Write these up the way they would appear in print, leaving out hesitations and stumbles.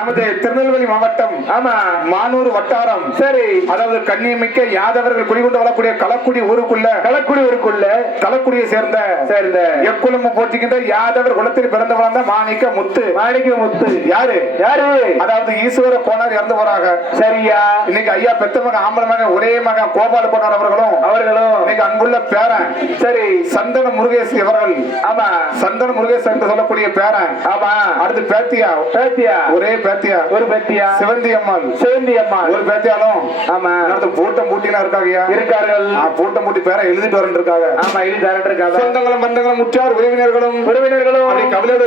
நமது திருநெல்வேலி மாவட்டம் ஆமா மானூர் வட்டாரம் சரி அதாவது கண்ணியமிக்க யாதவர்கள் குடிகொண்டு வரக்கூடிய களக்குடி ஊருக்குள்ள களக்குடியை சேர்ந்த எக்குளம் போற்றுகின்ற யாதவர் குலத்தில் பிறந்தவன் தான் மாணிக்க முத்து யாரு அதாவது ஈஸ்வர கோனார் இறந்து போறாங்க சரியா இன்னைக்கு ஐயா பெத்த மகன் ஆம்பளை மகன் ஒரே மகன் கோபால கோனார் அவர்களும் இன்னைக்கு அன்புள்ள பேரன் சரி சந்தன முருகேஷ் இவர்கள் ஆமா சந்தன முருகேஷ் என்று சொல்லக்கூடிய பேரன் ஆமா அடுத்து பேத்தியா ஒரே பேத்தியா ஒரு பேத்தியா சிவந்தி அம்மாள் ஒரு பேத்தியாலும் ஆமா அடுத்து பூட்டம் பூட்டினா இருக்கார்கள் பூட்டம் பூட்டி பேரை எழுதிட்டு வரேன் இருக்காங்க ஆமா எழுதி தரேன் இருக்காங்க சொந்தங்களும் பந்தங்களும் முற்றார் உறவினர்களும் அப்படி கவலையோடு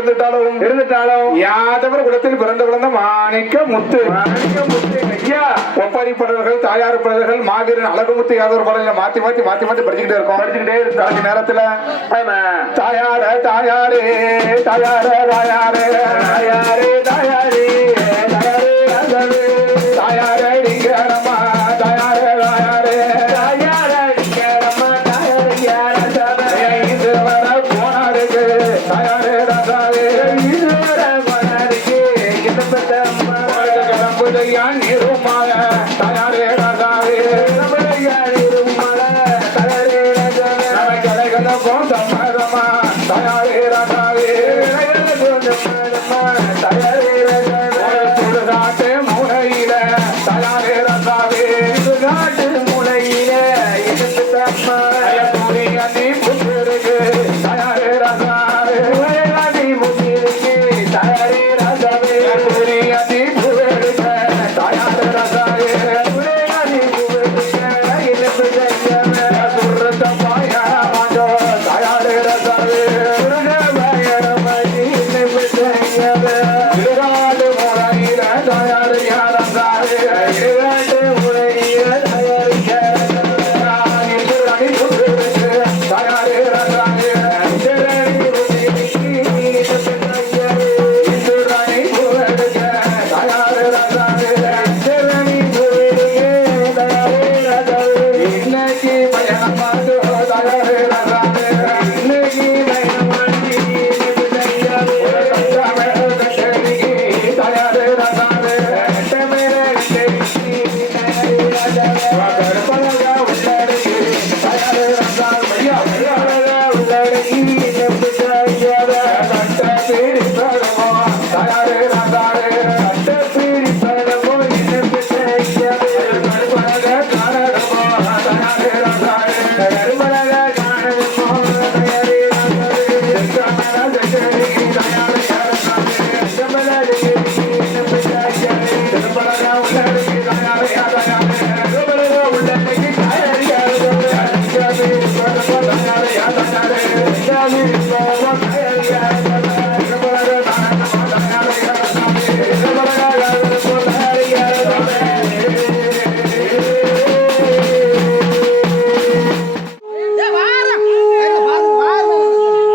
இருந்துட்டாலும் யாதவர் குலத்தில் பிறந்த குழந்தை மாணிக்க முத்து ஐயா ஒப்பாரிப்படர்கள் தாயார் படர்கள் மாவீரன் அழகுமுத்து யாதவர் படங்களை மாத்தி படிச்சுக்கிட்டே இருக்கோம் நேரத்துல தாயாரே தாயாரே தாயாரே தாயாரே தாயாரே தாயாரே தாயாரே நீங்கம்மா தாயாரே தாயாரே தாயாரே நீங்கம்மா தாயாரே இது வர போனாருக்கு தாயாரே ராசாவே இது வர போனாருக்கு இந்த பத்தம்மா கடம்புதையா நிருமால தாயாரே ராசாவே கடம்புதையா நிருமால தாயாரே ராசாவே நம்ம கலைகள போந்தமரமா தாயாரே ராசாவே தாயாரே ராசாவே சுடுகாட்டு மூலையில தாயாரே ராசாவே சுடுகாட்டு மூலையில இருந்து தம்மா தூரி அண்ணி புத்திருக்கு தாயாரே ராசாவே அண்ணி புத்திருக்கு தாயாரே ராசாவே தூரி அண்ணி புத்திருக்கு தாயாரே ராசாவே தூரி அண்ணி புத்திருக்கு இருந்து தையமே சுடுறத பாயா மாட்டோ தாயாரே ராசாவே சுடுக பயரமாயி இருந்து தையமே சுடுகாடு மூலையில தாயாரே ராசாவே சுடுகாட்டு மூலையில தாயாரே ராசாவே இருந்து புத்திருக்கு தாயாரே ராசாவே இருந்து புத்திருக்கு இருந்து தையமே இந்து ராணி புத்திருக்கு தாயாரே ராசாவே இருந்து புத்திருக்கு தாயாரே ராசாவே இன்னைக்கு பயணம் மாட்டோ தாயாரே ராசாவே இன்னைக்கு பயணம் மாட்டி இருந்து தையமே தஞ்சாமே கட்டேரிக்கு தாயாரே ராசாவே கட்டமேலே கட்டேரிக்கு தாயாரே ராசாவே கருப்பழகா உள்ளடக்கி தாயாரே ராசாவே கருப்பழகா உள்ளடக்கி இருந்து தையமே கட்ட பீடி பரமோ தாயாரே ராசாவே கட்ட பீடி பரமோ இருந்து தையமே கருப்பழகா காணடமோ தாயாரே ராசாவே கருப்பழகா காணடமோ தாயாரே ராசாவே கருப்பழகா கட்டேரிக்கு தாயாரே ராசாவே கட்டமேலே கட்டேரிக்கு இருந்து தையமே கருப்பழகா உள்ளடக்கி தாயாரே ராசாவே கருப்பழகா உள்ளடக்கி தாயாரே ராசாவே கருப்பழகா தாயாரே ராசாவே கருப்பழகா தாயாரே ராசாவே கருப்பழகா தாயாரே ராசாவே கருப்பழகா தாயாரே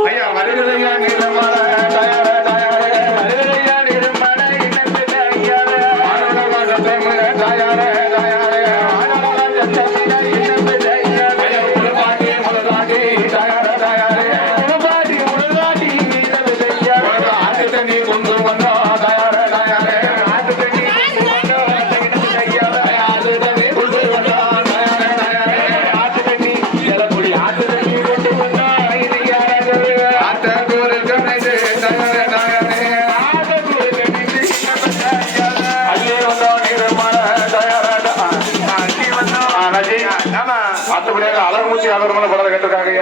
ஐயா வருகிறதையா நீலமல தாயாரே தாயாரே வருகிறதையா நீலமல இன்னத்து தாயாரே ஆனந்தமா சத்தமிழ தாயாரே தாயாரே ஆனந்தமா சத்தமிழ இன்னத்து தாயாரே முழுதாட்டி தாயாரே தாயாரே முழுதாட்டி இன்னத்து தாயாரே ஆட்டு தண்ணி கொண்டு வந்தோ தாயாரே தாயாரே ஆட்டு தண்ணி கொண்டு வந்தோ இன்னத்து தாயாரே ஆட்டு தண்ணி கொண்டு வந்தோ தாயாரே தாயாரே ஆட்டு தண்ணி எலபுடி ஆட்டு தண்ணி கொண்டு வந்தோ இது யாரே ஆட்ட கோரு கண்ணே தாயாரே தாயாரே ஆட்ட கோரு கண்ணே தாயாரே அள்ளி வந்தோ நிர்மல தாயாரே அள்ளி வந்தோ அழகி ஆமா ஆத்துபடியாக அழகுமுத்தி ஆதரமான படத்தை கேட்டிருக்காங்க